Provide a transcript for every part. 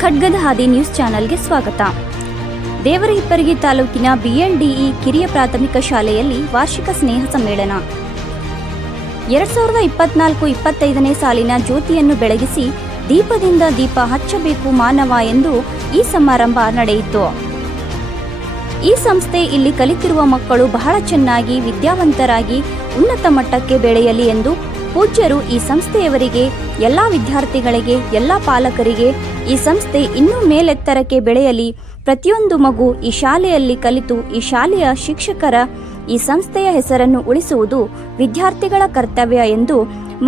ಖಡ್ಗದ ಹಾದಿ ನ್ಯೂಸ್ ಚಾನೆಲ್ಗೆ ಸ್ವಾಗತ. ದೇವರಹಿಪ್ಪರಗಿ ತಾಲೂಕಿನ BLDE ಕಿರಿಯ ಪ್ರಾಥಮಿಕ ಶಾಲೆಯಲ್ಲಿ ವಾರ್ಷಿಕ ಸ್ನೇಹ ಸಮ್ಮೇಳನ 2024-25ನೇ ಸಾಲಿನ ಜ್ಯೋತಿಯನ್ನು ಬೆಳಗಿಸಿ ದೀಪದಿಂದ ದೀಪ ಹಚ್ಚಬೇಕು ಮಾನವ ಎಂದು ಈ ಸಮಾರಂಭ ನಡೆಯಿತು. ಈ ಸಂಸ್ಥೆ ಇಲ್ಲಿ ಕಲಿತಿರುವ ಮಕ್ಕಳು ಬಹಳ ಚೆನ್ನಾಗಿ ವಿದ್ಯಾವಂತರಾಗಿ ಉನ್ನತ ಮಟ್ಟಕ್ಕೆ ಬೆಳೆಯಲಿ ಎಂದು ಪೂಜ್ಯರು ಈ ಸಂಸ್ಥೆಯವರಿಗೆ, ಎಲ್ಲ ವಿದ್ಯಾರ್ಥಿಗಳಿಗೆ, ಎಲ್ಲ ಪಾಲಕರಿಗೆ ಈ ಸಂಸ್ಥೆ ಇನ್ನೂ ಮೇಲೆತ್ತರಕ್ಕೆ ಬೆಳೆಯಲಿ, ಪ್ರತಿಯೊಂದು ಮಗು ಈ ಶಾಲೆಯಲ್ಲಿ ಕಲಿತು ಈ ಶಾಲೆಯ ಶಿಕ್ಷಕರ ಈ ಸಂಸ್ಥೆಯ ಹೆಸರನ್ನು ಉಳಿಸುವುದು ವಿದ್ಯಾರ್ಥಿಗಳ ಕರ್ತವ್ಯ ಎಂದು,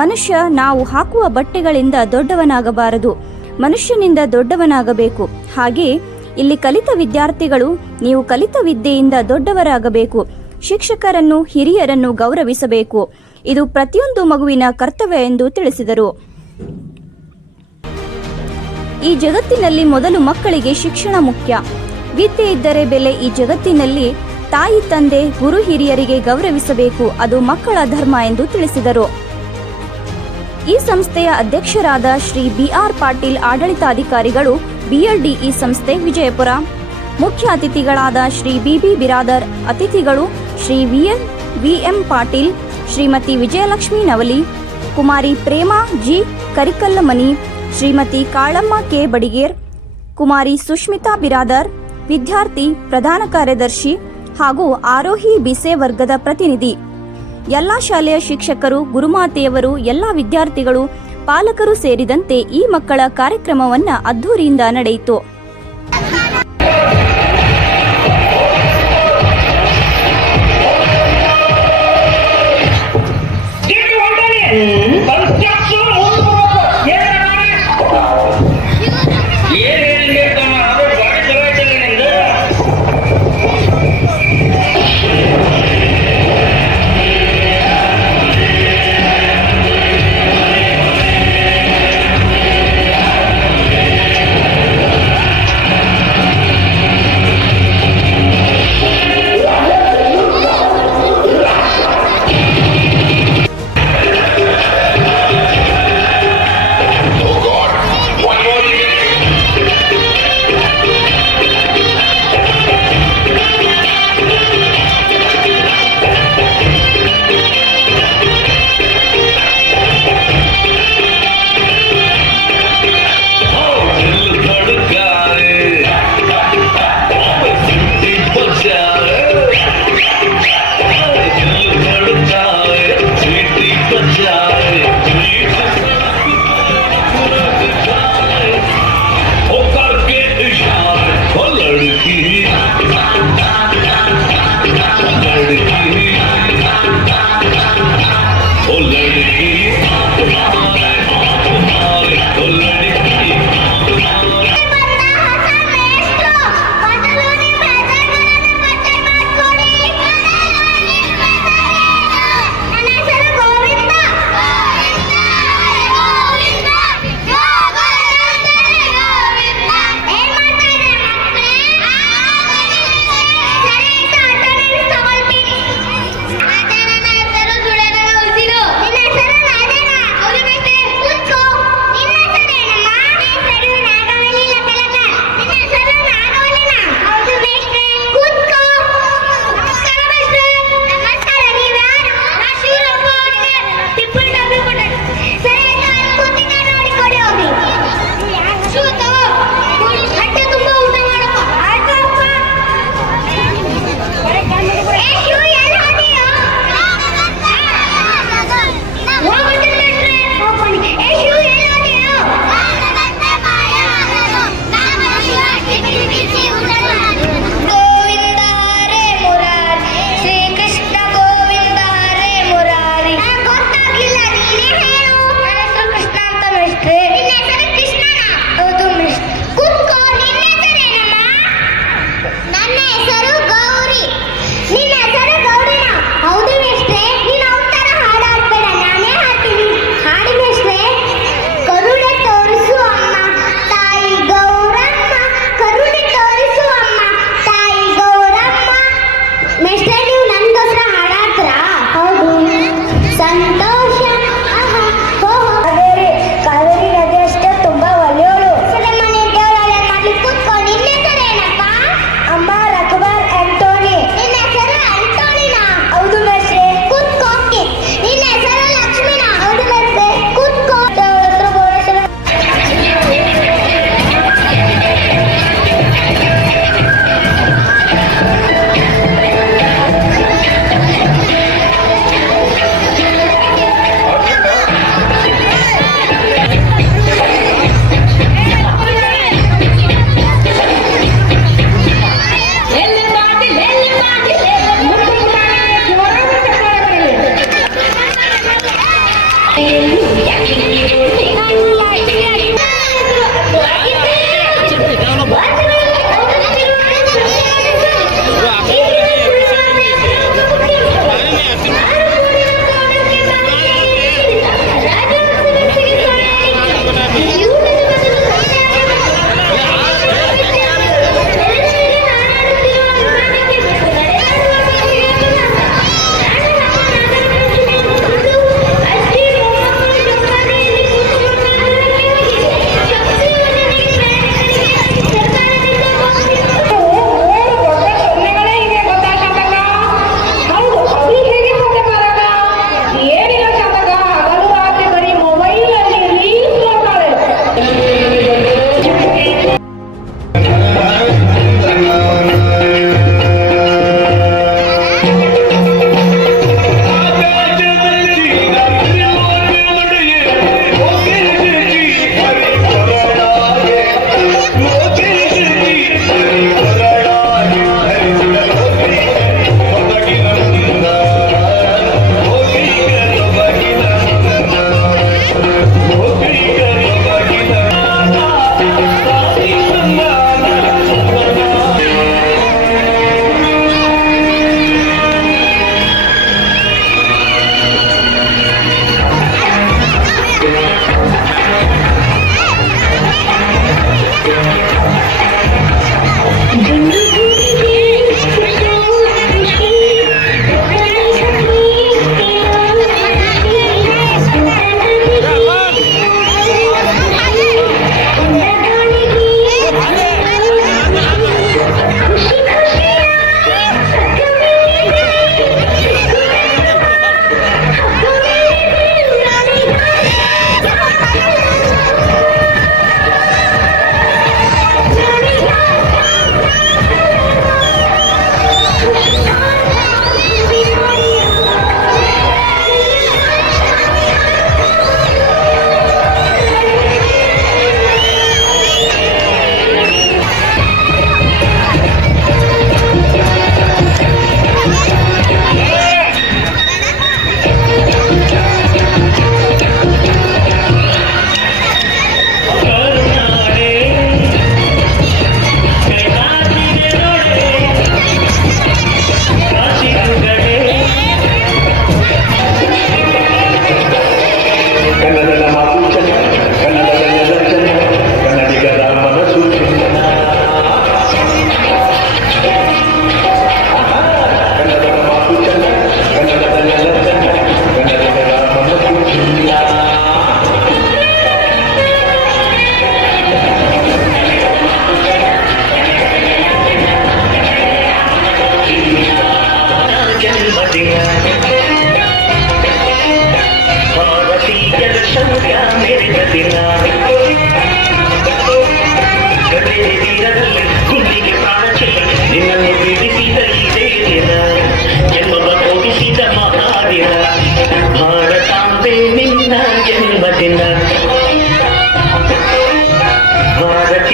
ಮನುಷ್ಯ ನಾವು ಹಾಕುವ ಬಟ್ಟೆಗಳಿಂದ ದೊಡ್ಡವನಾಗಬಾರದು, ಮನುಷ್ಯನಿಂದ ದೊಡ್ಡವನಾಗಬೇಕು. ಹಾಗೆ ಇಲ್ಲಿ ಕಲಿತ ವಿದ್ಯಾರ್ಥಿಗಳು ನೀವು ಕಲಿತ ವಿದ್ಯೆಯಿಂದ ದೊಡ್ಡವರಾಗಬೇಕು, ಶಿಕ್ಷಕರನ್ನು ಹಿರಿಯರನ್ನು ಗೌರವಿಸಬೇಕು, ಇದು ಪ್ರತಿಯೊಂದು ಮಗುವಿನ ಕರ್ತವ್ಯ ಎಂದು ತಿಳಿಸಿದರು. ಈ ಜಗತ್ತಿನಲ್ಲಿ ಮೊದಲು ಮಕ್ಕಳಿಗೆ ಶಿಕ್ಷಣ ಮುಖ್ಯ. ವಿದ್ಯೆ ಇದ್ದರೆ ಬೆಲೆ. ಈ ಜಗತ್ತಿನಲ್ಲಿ ತಾಯಿ ತಂದೆ ಗುರು ಹಿರಿಯರಿಗೆ ಗೌರವಿಸಬೇಕು, ಅದು ಮಕ್ಕಳ ಧರ್ಮ ಎಂದು ತಿಳಿಸಿದರು. ಈ ಸಂಸ್ಥೆಯ ಅಧ್ಯಕ್ಷರಾದ ಶ್ರೀ BR ಪಾಟೀಲ್, ಆಡಳಿತಾಧಿಕಾರಿಗಳು, BLDE ಸಂಸ್ಥೆ ವಿಜಯಪುರ. ಮುಖ್ಯ ಅತಿಥಿಗಳಾದ ಶ್ರೀ BB ಬಿರಾದರ್, ಅತಿಥಿಗಳು ಶ್ರೀ VM ಪಾಟೀಲ್, ಶ್ರೀಮತಿ ವಿಜಯಲಕ್ಷ್ಮಿ ನವಲಿ, ಕುಮಾರಿ ಪ್ರೇಮಾ G ಕರಿಕಲ್ಲಮನಿ, ಶ್ರೀಮತಿ ಕಾಳಮ್ಮ K ಬಡಿಗೇರ್, ಕುಮಾರಿ ಸುಷ್ಮಿತಾ ಬಿರಾದರ್, ವಿದ್ಯಾರ್ಥಿ ಪ್ರಧಾನ ಕಾರ್ಯದರ್ಶಿ ಹಾಗೂ ಆರೋಹಿ ಬಿಸೆ ವರ್ಗದ ಪ್ರತಿನಿಧಿ, ಎಲ್ಲ ಶಾಲೆಯ ಶಿಕ್ಷಕರು, ಗುರುಮಾತೆಯವರು, ಎಲ್ಲ ವಿದ್ಯಾರ್ಥಿಗಳು, ಪಾಲಕರು ಸೇರಿದಂತೆ ಈ ಮಕ್ಕಳ ಕಾರ್ಯಕ್ರಮವನ್ನು ಅದ್ಧೂರಿಯಿಂದ ನಡೆಯಿತು.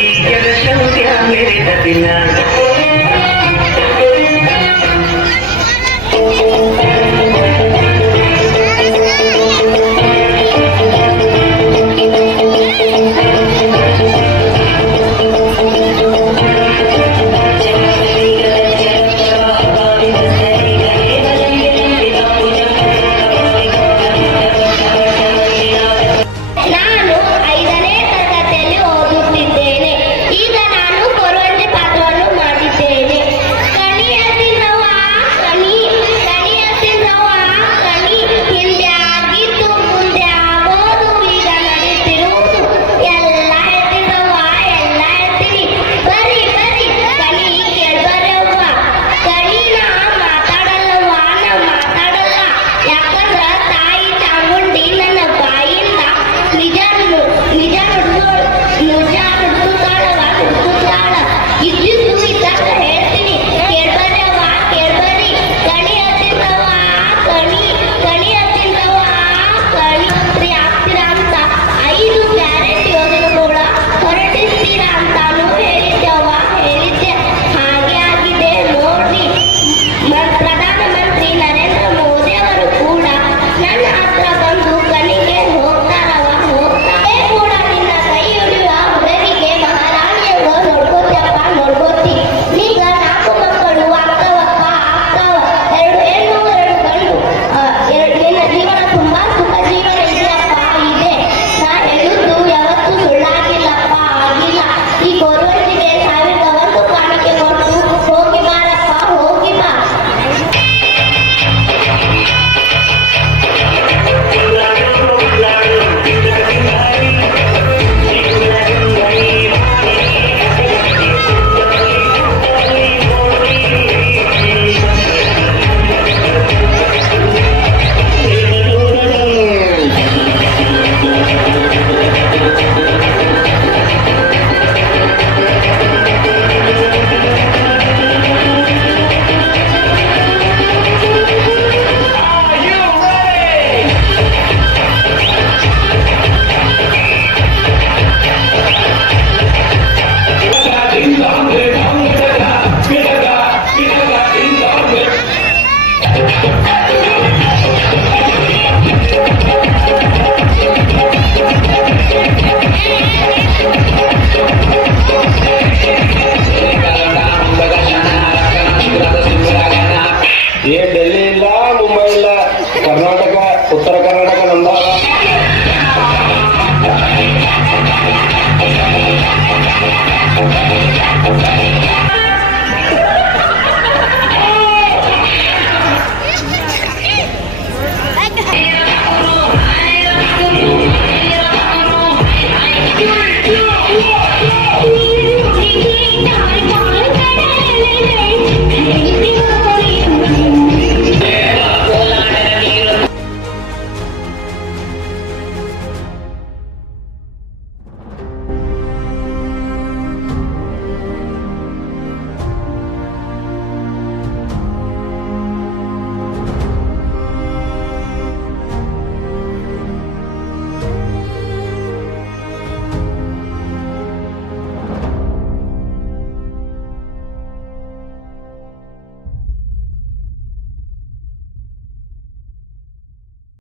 जग शौर्य मेरे दबिना